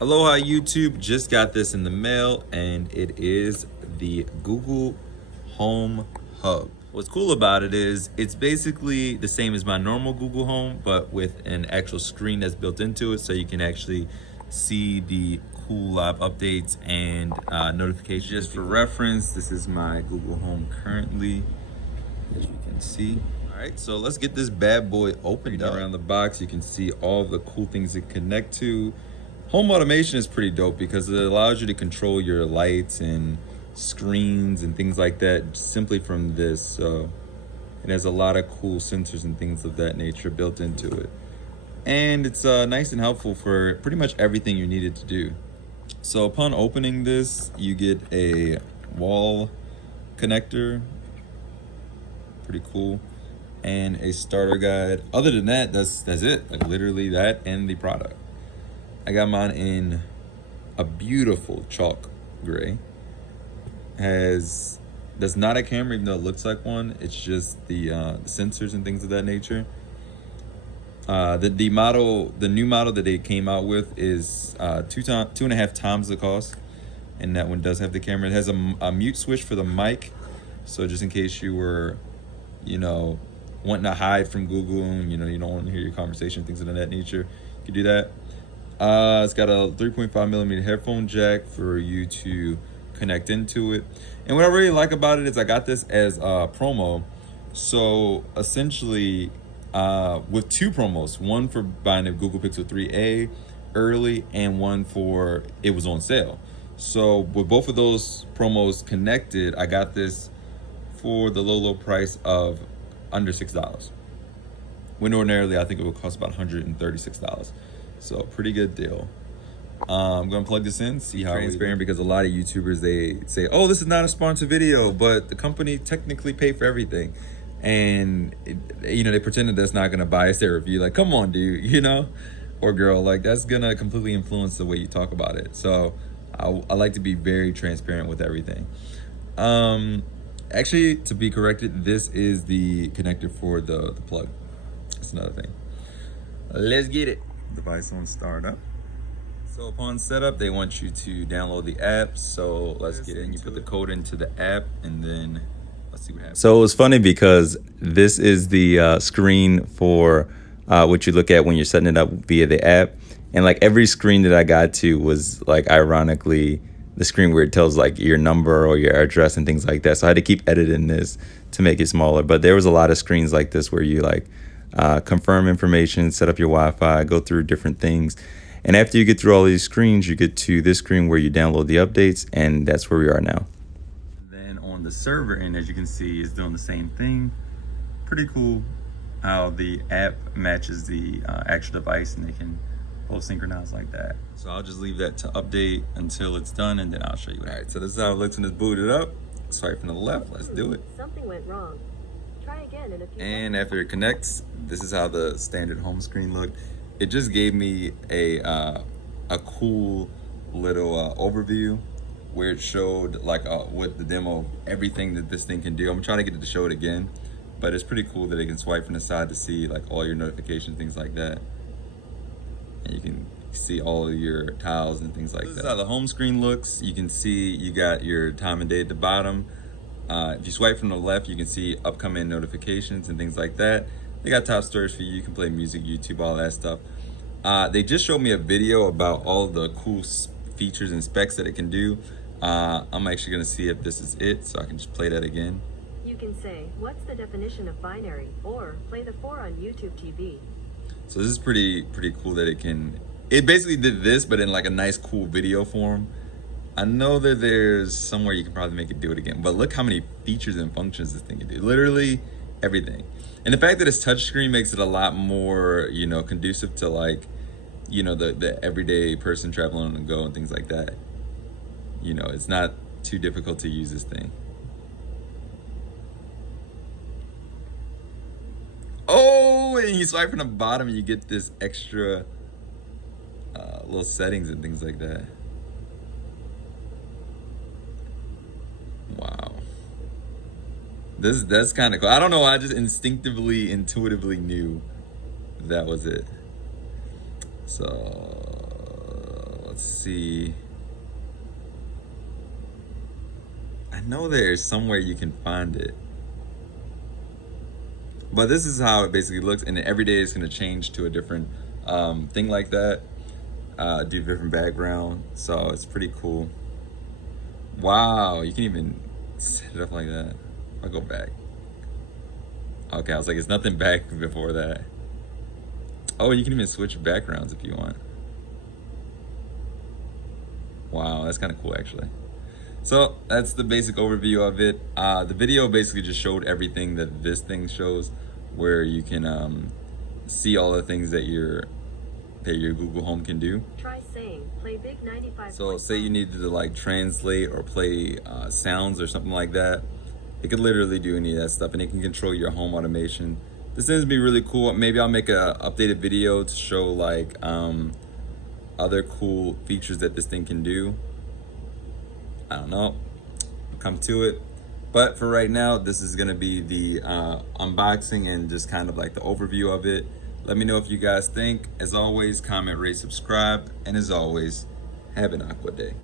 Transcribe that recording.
Aloha YouTube, just got this in the mail and it is the Google Home Hub. What's cool about it is it's basically the same as my normal Google Home, but with an actual screen that's built into it so you can actually see the cool live updates and notifications. Just for reference, this is my Google Home currently, as you can see. All right, so let's get this bad boy opened up. Around the box, you can see all the cool things it connect to. Home automation is pretty dope because it allows you to control your lights and screens and things like that simply from this. So it has a lot of cool sensors and things of that nature built into it. And it's nice and helpful for pretty much everything you need it to do. So upon opening this, you get a wall connector, pretty cool, and a starter guide. Other than that, that's it. Like literally that and the product. I got mine in a beautiful chalk gray. That's not a camera, even though it looks like one. It's just the sensors and things of that nature. The new model that they came out with is 2.5 times the cost, and that one does have the camera. It has a mute switch for the mic, so just in case you were, wanting to hide from Google and you don't want to hear your conversation, things of that nature, you can do that. It's got a 3.5 millimeter headphone jack for you to connect into it. And what I really like about it is I got this as a promo. So essentially, with two promos, one for buying a Google Pixel 3a early and one for it was on sale. So with both of those promos connected, I got this for the low price of under $6. When ordinarily I think it would cost about $136. So pretty good deal. I'm gonna plug this in, see how it's transparent, because a lot of YouTubers, they say, oh, this is not a sponsored video, but the company technically paid for everything. And they pretend that that's not gonna bias their review. Like, come on, dude, or girl, like that's gonna completely influence the way you talk about it. So I like to be very transparent with everything. Actually, to be corrected, this is the connector for the plug. That's another thing. Let's get it. Device on startup. So upon setup, they want you to download the app. So let's get in. You put the code into the app, and then let's see what happens. So it was funny because this is the screen for what you look at when you're setting it up via the app. And like every screen that I got to was like ironically the screen where it tells like your number or your address and things like that. So I had to keep editing this to make it smaller. But there was a lot of screens like this where you like confirm information, set up your Wi-Fi, go through different things. And after you get through all these screens, you get to this screen where you download the updates, and that's where we are now. Then on the server end, as you can see, is doing the same thing. Pretty cool how the app matches the actual device, and they can both synchronize like that. So I'll just leave that to update until it's done, and then I'll show you. All right, so this is how it looks when it's booted up. Swipe from the left, let's do it. Something went wrong. Try again in a few And after it connects, this is how the standard home screen looked. It just gave me a cool little overview where it showed like what the demo, everything that this thing can do. I'm trying to get it to show it again, but it's pretty cool that it can swipe from the side to see like all your notifications, things like that. And you can see all of your tiles and things like that. This is how the home screen looks. You can see you got your time and day at the bottom. If you swipe from the left, you can see upcoming notifications and things like that. They got top storage for you. You can play music, YouTube, all that stuff. They just showed me a video about all the cool features and specs that it can do. I'm actually gonna see if this is it, so I can just play that again. You can say, what's the definition of binary? Or play the 4 on YouTube TV. So this is pretty cool that it basically did this, but in like a nice, cool video form. I know that there's somewhere you can probably make it do it again, but look how many features and functions this thing can do. Literally everything. And the fact that it's touchscreen makes it a lot more, conducive to like, the everyday person traveling on the go and things like that. It's not too difficult to use this thing. Oh, and you swipe from the bottom and you get this extra little settings and things like that. Wow. That's kind of cool. I don't know. I just intuitively knew that was it. So let's see. I know there's somewhere you can find it. But this is how it basically looks, and every day it's gonna change to a different thing like that. Do a different background, so it's pretty cool. Wow, you can even set it up like that. I'll go back. Okay, I was like, it's nothing back before that. Oh, you can even switch backgrounds if you want. Wow, that's kind of cool actually. So that's the basic overview of it. The video basically just showed everything that this thing shows, where you can see all the things that your Google Home can do. Try saying play Big 95. So say you needed to like translate or play sounds or something like that. It could literally do any of that stuff, and it can control your home automation. This seems to be really cool. Maybe I'll make a updated video to show like other cool features that this thing can do. I don't know, come to it. But for right now, this is gonna be the unboxing and just kind of like the overview of it. Let me know if you guys think. As always, comment, rate, subscribe, and as always, have an aqua day.